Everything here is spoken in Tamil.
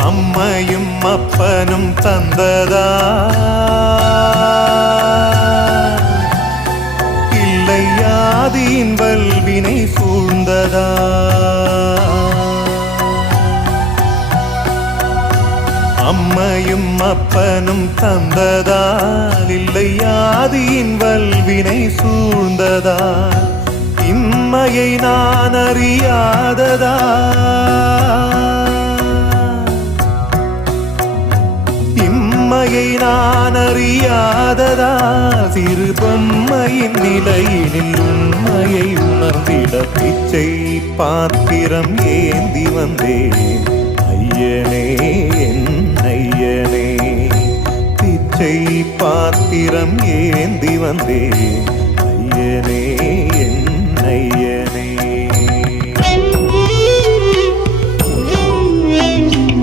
அம்மையும் அப்பனும் தந்ததா இல்லை ஆதியின் வல்வினை சூழ்ந்ததா? அம்மையும் அப்பனும் தந்ததால் இல்லை ஆதியின் வல்வினை சூழ்ந்ததால் இம்மையை நான் அறியாததா? இம்மையை நான் அறியாததா? சிறு பொம்மையின் நிலையினில் உண்மையை உணர்ந்திட பிச்சை பாத்திரம் ஏந்தி வந்தேன் ஐயனே என் ஐயனே. பிச்சை பாத்திரம் ஏந்தி வந்தேன்